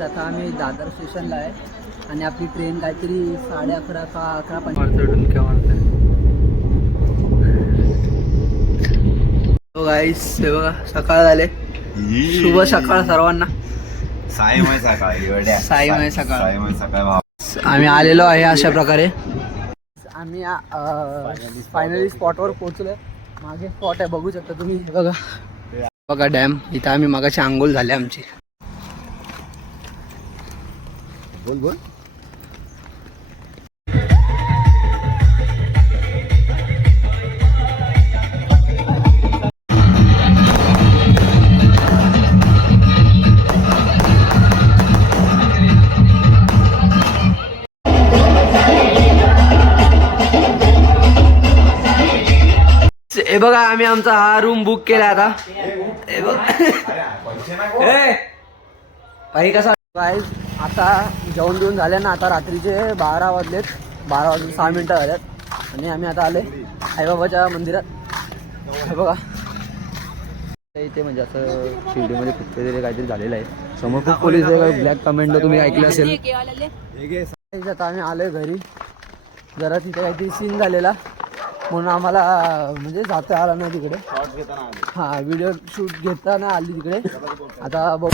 Guys आता आम्ही दादर स्टेशनला आहे. आणि आपली ट्रेन काहीतरी साडे अकरा का अकरा पंचवीस हो गाईस हे बघा सकाळ झाले. शुभ सकाळ सर्वांना. सायमय सकाळ एवढ्या. सायमय सकाळ. सकाळ. आम्ही आलेलो आहे अशा प्रकारे. आम्ही फायनली स्पॉटवर पोहोचलोय. मागे स्पॉट आहे बघू शकता तुम्ही. हे बघा. बघा डॅम इथं आम्ही मागाची आंघोळ झाली आमची. बोल बोल. हे बघा आम्ही आमचा हा रूम बुक केला आता. हे बघ. ए! भाई कसा गाईज आता जेवण बिवून झाले ना आता रात्रीचे बारा वाजलेत. बारा वाजून सहा मिनटं झाल्यात आणि आम्ही आता आले साईबाबाच्या मंदिरात. हे बघा. इथे म्हणजे असं शिर्डीमध्ये कुठेतरी काहीतरी झालेलं आहे. समोर खूप पोलीस आहे ब्लॅक कमेंट तुम्ही ऐकलं असेल. आता आम्ही आलोय घरी. जरा तिथे काहीतरी सीन झालेला. म्हणून आम्हाला म्हणजे जाता आला नाही तिकडे. हा व्हिडिओ शूट घेताना आली तिकडे. आता बघ.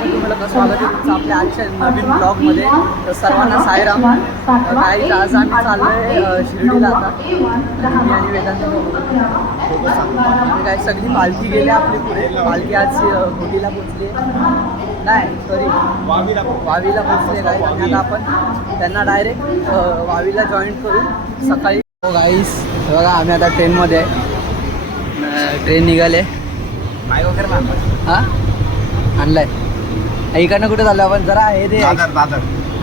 आपल्या आजच्या नवीन ब्लॉगमध्ये तर सर्वांना साईराम काही आज आम्ही चाललोय अ, शिर्डीला आता आणि मी आणि वेदांत काय सगळी पालखी गेली आपली पुढे पालखी आज अ, पोचली नाही सॉरी वावीला पोचले काय आणि आता आपण त्यांना डायरेक्ट वावीला जॉईन करू सकाळी गाईस बघा आम्ही आता ट्रेनमध्ये आहे ट्रेन निघाले. हा? आणलाय. इकडनं कुठे चाललो आपण? जरा हे दे. दादर दादर.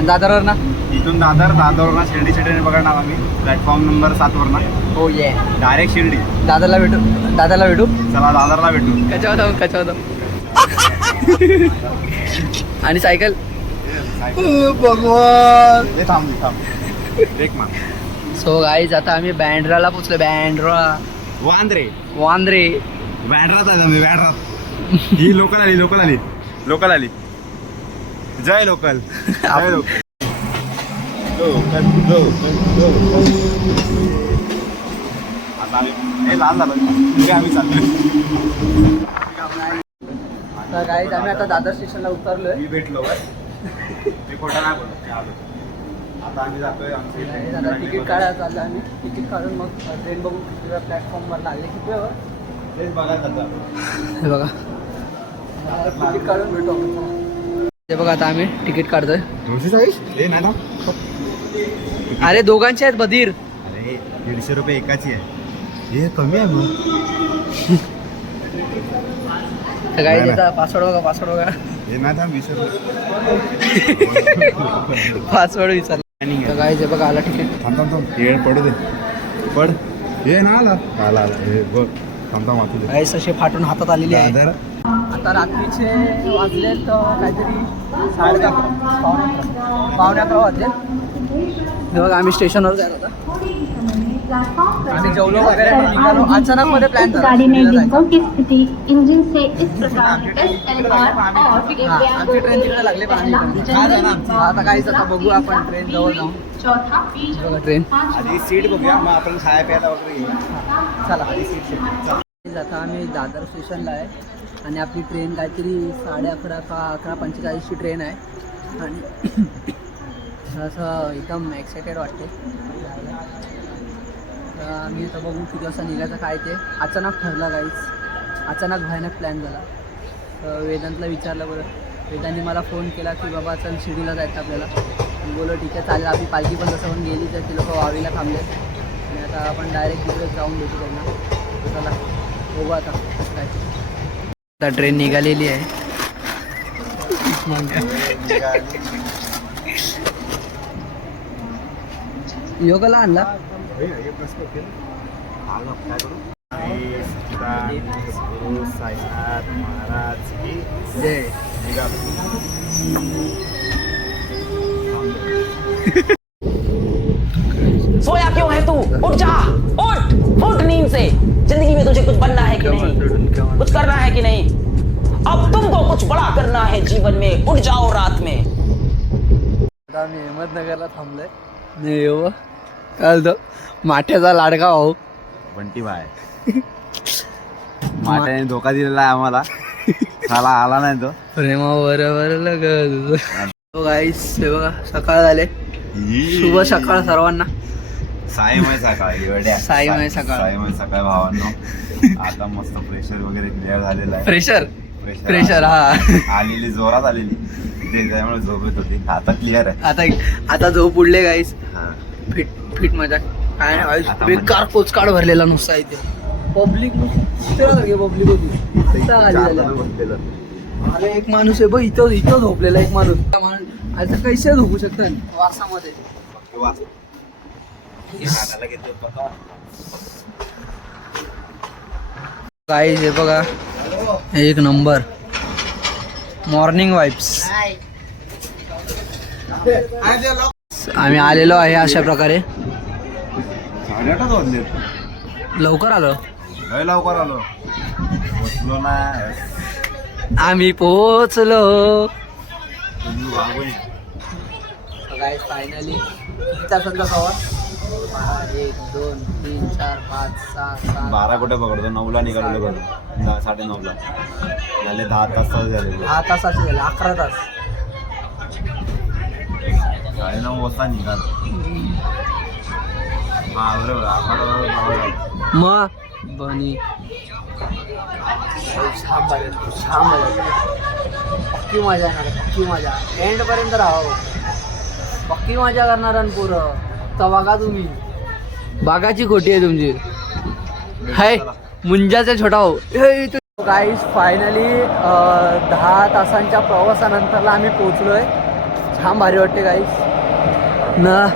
दादरवर ना? इथून दादर दादरवरनं शिर्डीची ट्रेन पकडणार आम्ही. प्लॅटफॉर्म नंबर सात वरनं. हो ये. डायरेक्ट शिर्डी. दादाला भेटू. दादाला भेटू? चला दादरला भेटू. जाऊ कशावर जाऊ? आणि सायकल? भगवान. हे थांब थांब. सो गाईज आता आम्ही बँड्राला पोचलो बँड्रा. वांद्रे वांद्रे बॅडरात आहे आम्ही बॅडरात ही लोकल आली लोकल आली लोकल आली जय लोकल जय लोकल आता आम्ही हे लहान झालं. आम्ही आता आम्ही आता दादर स्टेशनला उतरलोय. मी भेटलो मी खोटा नाही बोलत. आलो आता आम्ही जातोय आमची तिकीट काढायला. चाललं आम्ही. तिकीट काढून मग ट्रेन बघू किती प्लॅटफॉर्मवर लागले किती वेळ? तेच जातो हे बघा. तिकीट काढून भेटू आपण. हे बघा आता आम्ही तिकीट काढतोय. अरे दोघांचे आहेत बधीर. अरे दीडशे रुपये एकाची आहे. हे कमी आहे मग. आता पासवर्ड बघा पासवर्ड बघा. हे नाही थांब वीस रुपये. पासवर्ड विचारला. तर हे बघा आला तिकीट थांब थांब थांब. पडू दे. पड. हे ना आला. आला आला. हे बघ. थांब थांब वाचू दे. असे फाटून हातात आलेली आहे. दादर आता रात्रीचे वाजलेत अं, काहीतरी साडे अकरा पावणे अकरा. पावणे अकरा वाजले. बघा आम्ही स्टेशनवर जायला आता आम्ही जेवलो वगैरे मग निघालो अचानक मध्ये प्लॅन झाला गाड़ी में डिब्बों की स्थिति? इंजन से इस प्रकार आमची ट्रेन तिकडे लागली पण आम्ही. आता काहीच आता बघू आपण ट्रेन जवळ जाऊन. ट्रेन. आधी सीट बघूया मग आपण खाया प्यायला वगैरे घेऊया चला आता आम्ही दादर स्टेशनला आहे. आणि आपली ट्रेन काहीतरी साडे अकरा का अकरा पंचेचाळीसची ट्रेन आहे. आणि असं एकदम एक्सायटेड वाटते. तर आम्ही इथं बघू किती वाजता निघायचं काय ते. अचानक ठरलं काहीच अचानक भयानक प्लॅन झाला. तर वेदांतला विचारलं बरं. वेदांनी मला फोन केला की बाबा चल शिर्डीला जायचं आपल्याला. मी बोललो ठीक आहे चालेल. आपली पालखी पण तसं पण गेली तर ती लोक वावीला थांबले आणि आता आपण डायरेक्ट तिकडे जाऊन भेटू त्यांना. तर चला बघू आता काय आता ट्रेन निघालेली आहे. योगाला आणला गुरु साईनाथ महाराज की जय। सोया क्यों है तू? उठ जा। उठ! उठ नींद से। ज़िंदगी में तुझे कुछ बनना है कि नहीं? कुछ करना है कि नहीं? अब तुमको कुछ बड़ा करना है जीवन में। उठ जाओ रात में। आम्ही अहमदनगरला थांबलोय। नाही हो बोलतो माठ्याचा लाडका भाऊ. बंटी भाय माट्याने धोका दिलेला आहे आम्हाला. साला आला नाही तो. प्रेमा बरोबर लगत हो गाईस हे बघा सकाळ झाले. शुभ सकाळ सर्वांना. साईमय सकाळ एवढ्या. साईमय सकाळ. साईमय सकाळ भावांनो. आता मस्त प्रेशर वगैरे क्लिअर झालेलं आहे. प्रेशर प्रेशर हा. आलेली जोरात आलेली. ते त्यामुळे झोप येत होती. आता क्लिअर आहे. आता आता झोप उडले गाईस. फिट फिट मजा काय नाही बेकार कोचकाड भरलेला नुसता इथे पब्लिक पब्लिक होती. अरे एक माणूस आहे बघ इथं इथं झोपलेला एक माणूस. आता कैसे झोपू शकतात. हे बघा. काय हे बघा. एक नंबर. मॉर्निंग वाईब्स आम्ही आलेलो आहे अशा प्रकारे. साडेआठच वाजले. लवकर आलो. लय लवकर आलो. बसलो ना. आम्ही. फायनली किती तासांचा प्रवास एक दोन तीन चार पाच सहा सात बारा कुठे पकडतो? नऊला निघालो घरून साडे नऊला झाले दहा तास तास झाले. दहा तासाचे झाले अकरा तास. साडे नऊ वाजता निघाल. मग बनी छान छान पक्की मजा येणार पक्की मजा एंड पर्यंत पक्की मजा करणार आणि पुरं तर बघा तुम्ही बागाची खोटी आहे तुमची. हाय मुंजाचा छोटा हो गाईस फायनली दहा तासांच्या प्रवासानंतरला आम्ही पोचलोय छान भारी वाटते गाईस ना.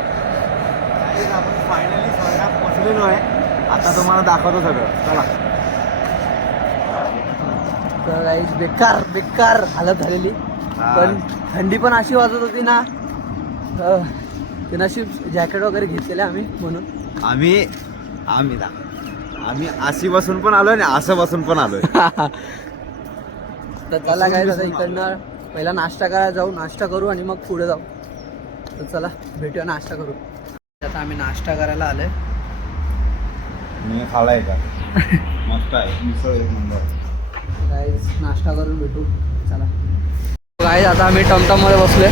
पोचलेलो आहे आता तुम्हाला दाखवतो सगळं. चला. तर बेकार बेकार हालत झालेली. पण थंडी पण अशी वाजत होती ना अं, ते नशीब जॅकेट वगैरे घेतलेले आम्ही म्हणून. आम्ही आम्ही आम्ही अशी बसून पण आलोय आणि असं बसून पण आलोय. तर चला काय आता इकडनं पहिला नाश्ता करायला जाऊ नाश्ता करू आणि मग पुढे जाऊ. तर चला भेटूया नाश्ता करू. आता आम्ही नाश्ता करायला आलोय. मी खालाय का? मस्त आहे. मिसळ एक नंबर. गाईज नाश्ता करून भेटू. चला. गाईज आता आम्ही टमटममध्ये बसलोय.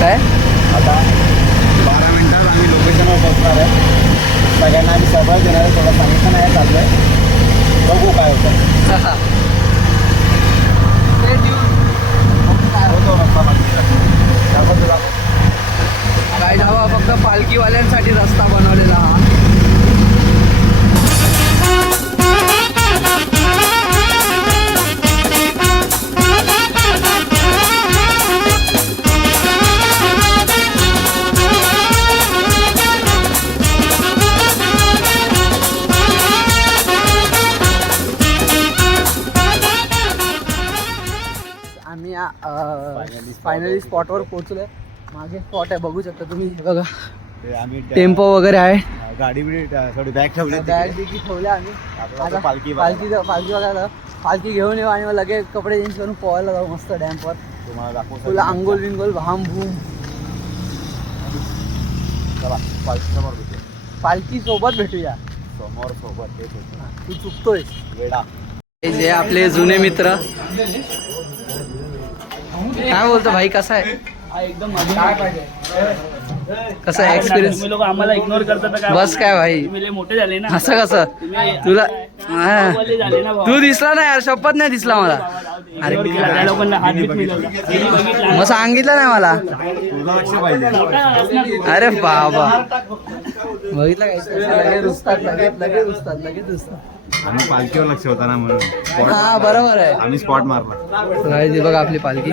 काय? आता बारा मिनिटात आम्ही लोकेशनवर पोहोचणार आहे. सगळ्यांना आम्ही सरप्राईज देणार आहे. थोडं सांगितलं नाही चाललंय बघू काय होतो. स्पॉटवर पोहोचलोय. मागे स्पॉट आहे बघू शकता तुम्ही. हे बघा. ते आम्ही टेम्पो वगैरे आहे. गाडी बिडी थोडी बॅग ठेवली बॅग बिगी ठेवल्या आम्ही. आता पालखी पालखी पालखी बघायला पालखी घेऊन येऊ आणि मग लगेच कपडे चेंज करून पोहायला जाऊ मस्त डॅमवर तुम्हाला दाखवू फुल आंघोल बिंगोल भाम भूम. चला पालखी समोर भेटू पालखी सोबत भेटूया. समोर सोबत. तू चुकतोय वेडा. हे जे आपले जुने मित्र. काय बोलतो भाई कसा आहे एकदम कसा आहे एक्सपिरियन्स तुम्ही लोक आम्हाला इग्नोर करता तर काय बस काय भाई मोठे झाले ना असं कसं तुला ना हा. तू दिसला नाही यार शपथ नाही दिसला मला अरे. मग सांगितलं नाही मला ना. अरे बाबा बघितलं काय लगेच लगेच लगेच रुसतात आम्ही पालखीवर लक्ष होता ना म्हणून. Spot- हा बरोबर आहे. आम्ही स्पॉट मारला. राहिली ती बघा आपली पालखी.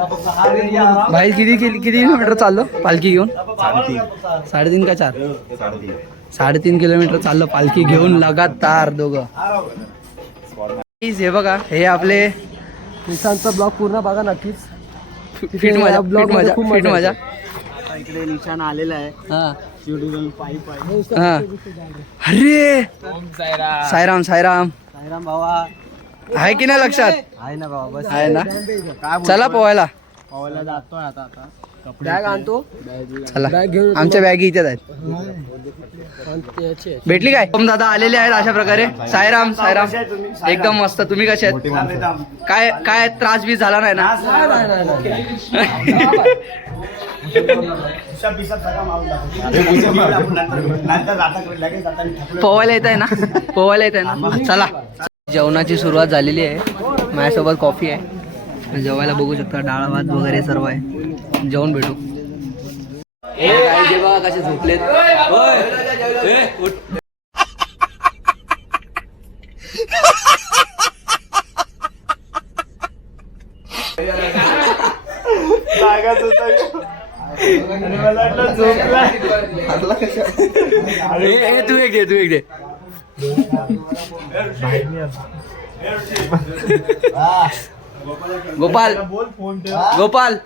भाई किती किती किती किलोमीटर चाललो पालखी घेऊन? साडेतीन साडेतीन का चार? साडेतीन. साडेतीन किलोमीटर चाललो पालखी घेऊन लगातार दोघं. हे बघा हे आपले निशांतचा ब्लॉग पूर्ण बघा नक्कीच. फिट मजा फिट मजा फिट मजा इकडे निशाण आलेला आहे. हा. हा. अरे! सायराम सायराम साईराम. भावा आहे की नाही लक्षात? आहे ना भावा बस. आहे ना? चला पोहायला. पवायला जातोय आता आता. बॅग आणतो. चला. आमच्या बॅगी इथेच आहेत. भेटली काय? ओम दादा आलेले आहेत अशा प्रकारे. सायराम सायराम एकदम मस्त. तुम्ही कसे आहेत? काय काय त्रास बी झाला. नाही ना पोवायला येत आहे ना? पोवायला येत आहे ना? चला. जेवणाची सुरुवात झालेली आहे. माझ्यासोबत कॉफी आहे. जेवायला बघू शकता डाळ भात वगैरे सर्व आहे. जेवण भेटू. काय जे बघा कसे झोपलेत. ओय, ए, उठ. ए, ए, तू एक दे तू एक दे. गोपाल. गोपाल.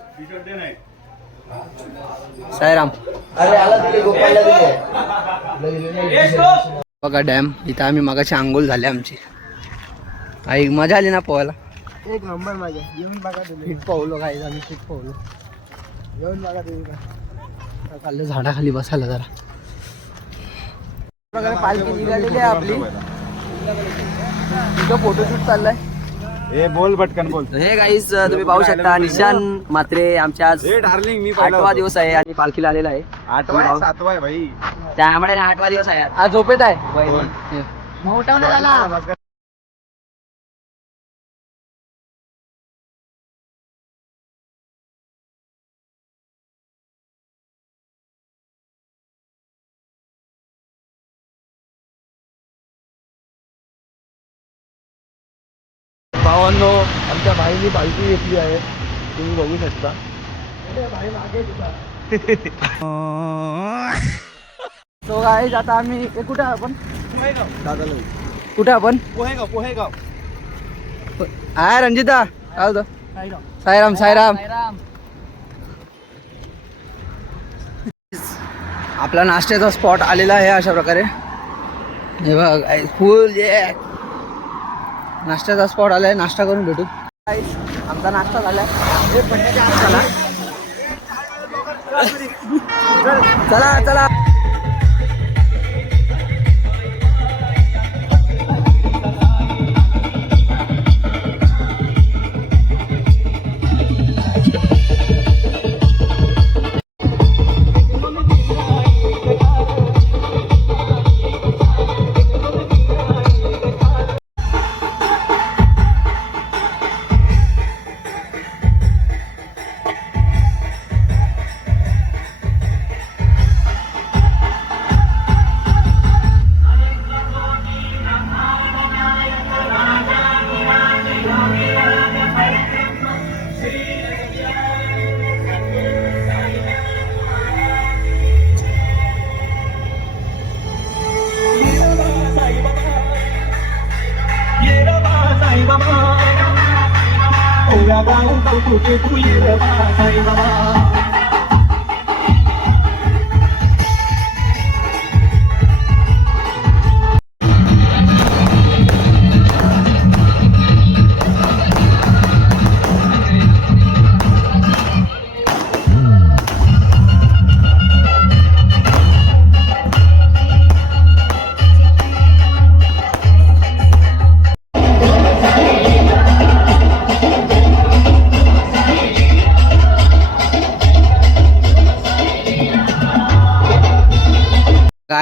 सायराम. बघा डॅम. इथं आम्ही मगाची आंघोळ झाली आमची. आई मजा आली ना पोहायला? एक नंबर माझ्या येऊन बघा तुम्ही. पावलो काय आम्ही फिट येऊन बघा तुम्ही चाललं झाडाखाली बसायला जरा. पालखी निघालेली आहे आपली. तिथं फोटोशूट चाललाय. ए बोल पटकन बोल. हे गाईस तुम्ही पाहू शकता निशान मात्रे आमच्या आज डार्लिंग मी आठवा. दिवस आहे आणि पालखीला आलेला आहे. आठवा आहे, सातवा आहे भाई. त्यामुळे आठवा दिवस आहे. आज झोपेत आहे. कोण? भावांनो आमच्या भाईनी पालखी घेतली आहे. तुम्ही बघू शकता. तो काय आता आम्ही कुठे आपण आपण? कुठे आपण? पोहेगाव पोहेगाव आहे रंजिता. काय होतं? साईराम साईराम. आपला नाश्त्याचा स्पॉट आलेला आहे अशा प्रकारे. हे बघ फुल जे नाश्त्याचा स्पॉट आलाय. नाश्ता करून भेटू. आमचा नाश्ता झालाय. आहे पन्नाच्या चला. 不知不觉，我爱上。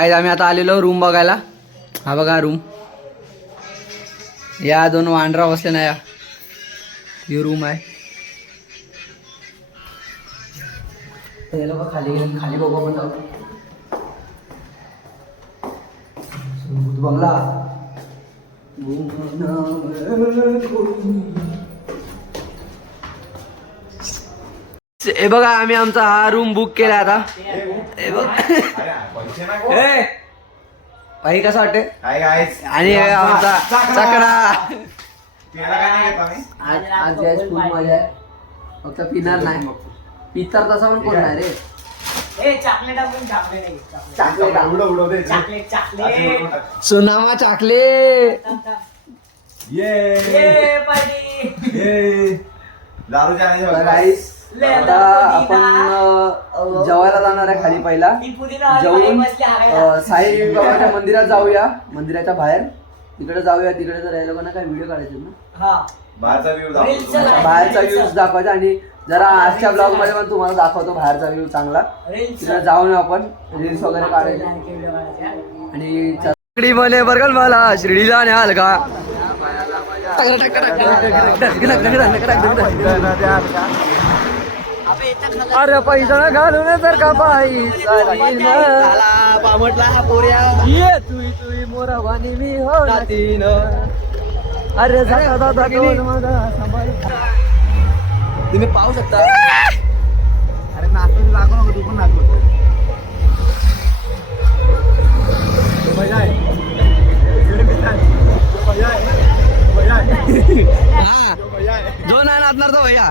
काय आम्ही आता आलेलो रूम बघायला. हा बघा रूम या दोन वांढरा बसले ना या. ही रूम आहे. खाली खाली बघू आपण बंगला. हे बघा आम्ही आमचा हा रूम बुक केला आता. हे बघ. भाई कसं वाटते आणि हे आमचा चकडा आज आज गॅस फुल मजा आहे फक्त पिणार नाही. पितर तसा पण कोण नाही रे सुनामा चाकले ये ये पार्टी ये दारू आता आपण अं, जेवायला जाणार आहे खाली पहिला ही. अं, साई बाबाच्या मंदिरात जाऊया मंदिराच्या बाहेर तिकडे जाऊया तिकडे तर या लोकांना काय व्हिडिओ काढायचे ना हा बाहेरचा व्ह्यू. बाहेरचा व्ह्यूज दाखवायचा आणि जरा आजच्या ब्लॉगमध्ये पण तुम्हाला दाखवतो बाहेरचा व्ह्यू चांगला तिकडे जाऊन आपण रील्स वगैरे काढायचे आणि चकडी बने बरगल मला शिर्डी जाण्याल का अरे पैसा घालून तर का पायी ये तुई तुई मोरा वाणी मी हो नातीन अरे माझा सांभाळ तुम्ही पाहू शकता अरे नाचतो दाखव नको तू पण नाचतो. जो नाही नाचणार तो भैया।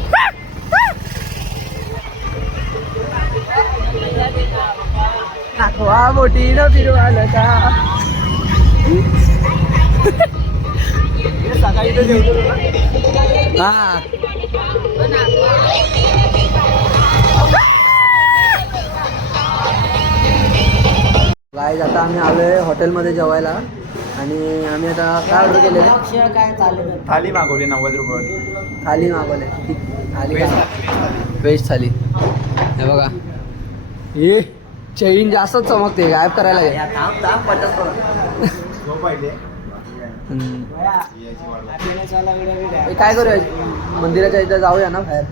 नाखवा मोठी न फिरवाल का सकाळी तर जेवतो तुला. हा. गाईज आता आम्ही आलोय हॉटेलमध्ये जेवायला. आणि आम्ही आता काय ऑर्डर केलेलं? अक्षय काय चाललं थाली मागवली नव्वद रुपये. थाली मागवले. थाली व्हेज थाली. हे बघा. हे चैन जास्त चमकते गायब करायला. हे काय करूया? मंदिराच्या इथं जाऊया ना बाहेर.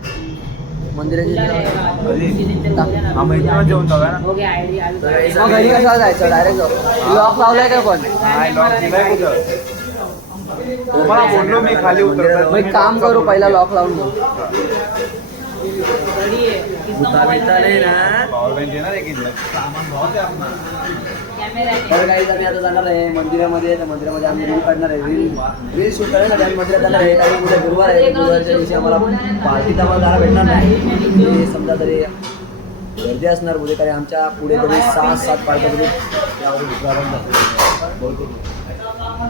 मंदिराच्या इथं जाऊया. महिन्यावर जेवण जाऊया ना. मग घरी कशाला जायचं? डायरेक्ट लॉक लावलाय का पण नाही लॉक दिलाय कुठं? तुम्हाला बोललो मी खाली उतरतो मग एक काम करू पहिला लॉक लावून घेऊ. पॉवर बँक येणार आहे तर काही आम्ही आता जाणार आहे मंदिरामध्ये त्या मंदिरामध्ये आम्ही रील काढणार आहे. रील रील शूट करण्यासाठी आम्ही मंदिरात जाणार आहे. कारण उद्या गुरुवार आहे गुरुवारच्या दिवशी आम्हाला पार्टी तर आम्हाला जायला भेटणार नाही. म्हणजे समजा तरी गर्दी असणार उद्या कारण आमच्या पुढे तरी सहा सात पार्ट्या तरी यावर बहुतेक.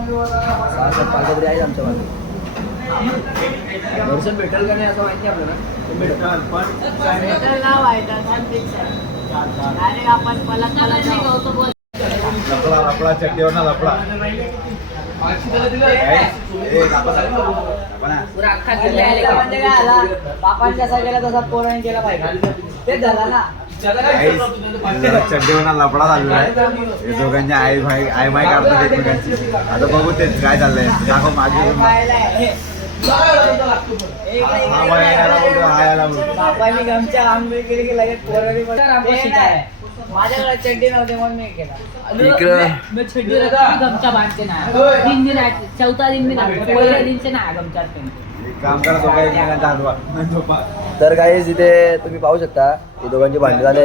सहा सात पार्ट्या तरी आहेत आमच्या मागे. दर्शन भेटेल का नाही असं माहिती आहे आपल्याला. पण भेटेल. पण अरे आपण पलक पलक नाही लपडा लपडा चड्डीवर ना लपडा तसा पोराने केला पाहिजे तेच झाला ना. लपडा चाललेला आहे. हे दोघांची आई भाई आई माय काढतात एकमेकांची. आता बघू तेच काय चाललंय दाखव मागे. बापांनी गमच्या केली की लगेच माझ्याकडे चड्डी म्हणून मी केला बांधते ना तीन दिन चौथा दिन दिन ना तर काही इथे तुम्ही पाहू शकता हे दोघांची भांडी झाले.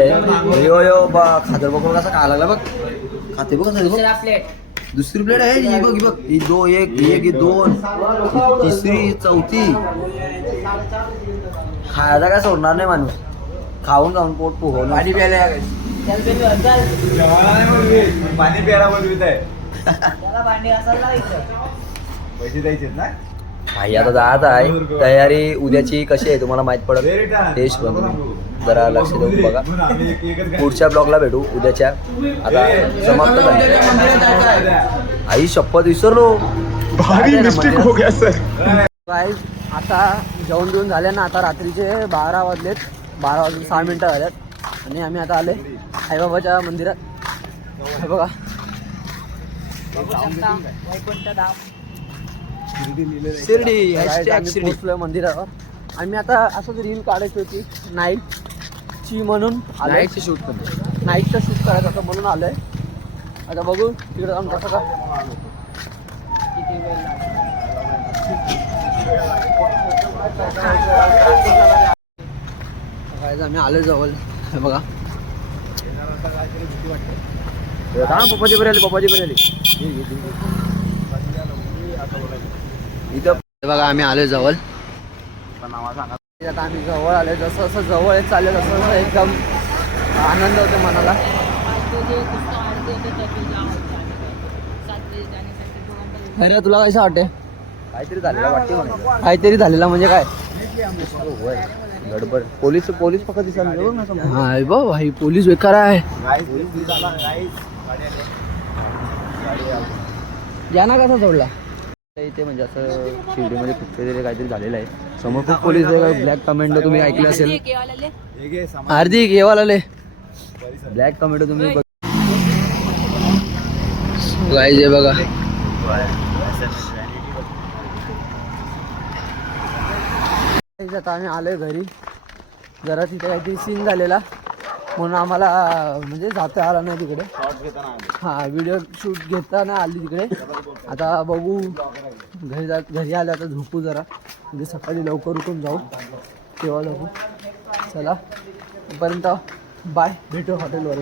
यो यो बा खातर बघून कसा खा लागला बघ. खाते बघ आपले दूसरा प्लेट आहे ही बघ ही बघ. ही दो एक एक ही दोन. तिसरी चौथी. खायला काय सोडणार नाही माणूस. खाऊन खाऊन पोट पोहून पाणी प्यायला पाणी प्यायला बोलवीत आहे. पैसे द्यायचे ना? भाई आता जात आहे. तयारी उद्याची कशी आहे तुम्हाला माहीत पडेल टेस्ट बनवून जरा लक्ष देऊन बघा. पुढच्या ब्लॉगला भेटू उद्याच्या. आता समाप्त. आई शपथ विसरलो. भारी मिस्टेक हो गया सर आता जेवण देऊन झाले ना आता रात्रीचे बारा वाजलेत. बारा वाजून सहा मिनिटं झाल्यात. आणि आम्ही आता आले साईबाबाच्या मंदिरात. हे बघा. वैकुंठ धाम. शिर्डी पोहोचलोय मंदिरावर. आम्ही आता असंच रील काढायची होती नाईट ची म्हणून नाईटची शूट नाईटचं शूट करायचं होतं म्हणून आलोय. आता बघू तिकडे जाऊन कसं का आम्ही आलो जवळ. हे बघा. पप्पाची बरी आली पप्पाची बरी आली. इथं बघा आम्ही आलो जवळ. आता आम्ही जवळ आले जसं जसं जवळ चालले तसं तसं एकदम आनंद होतो मनाला. अरे तुला कसं वाटते काहीतरी झालेलं वाटते मला. काहीतरी झालेलं म्हणजे काय? गडबड. पोलीस पोलीस फक्त हा बा भाई पोलीस बेकार आहे. याना कसा सोडला इथे म्हणजे असं शिर्डीमध्ये कुठेतरी काहीतरी झालेलं आहे. समोर खूप पोलीस आहे ब्लॅक कमेंट तुम्ही ऐकलं असेल. हार्दिक येवा आले ब्लॅक कमेंट तुम्ही गायजे बघा. आता आम्ही आलोय घरी. जरा तिथे काहीतरी सीन झालेला. म्हणून आम्हाला म्हणजे जाता आला नाही तिकडे. हा व्हिडिओ शूट घेताना आली तिकडे. आता बघू घरी जा घरी आले आता झोपू जरा. म्हणजे सकाळी लवकर उठून जाऊ. तेव्हा जाऊ चला. तोपर्यंत बाय भेटू हॉटेलवर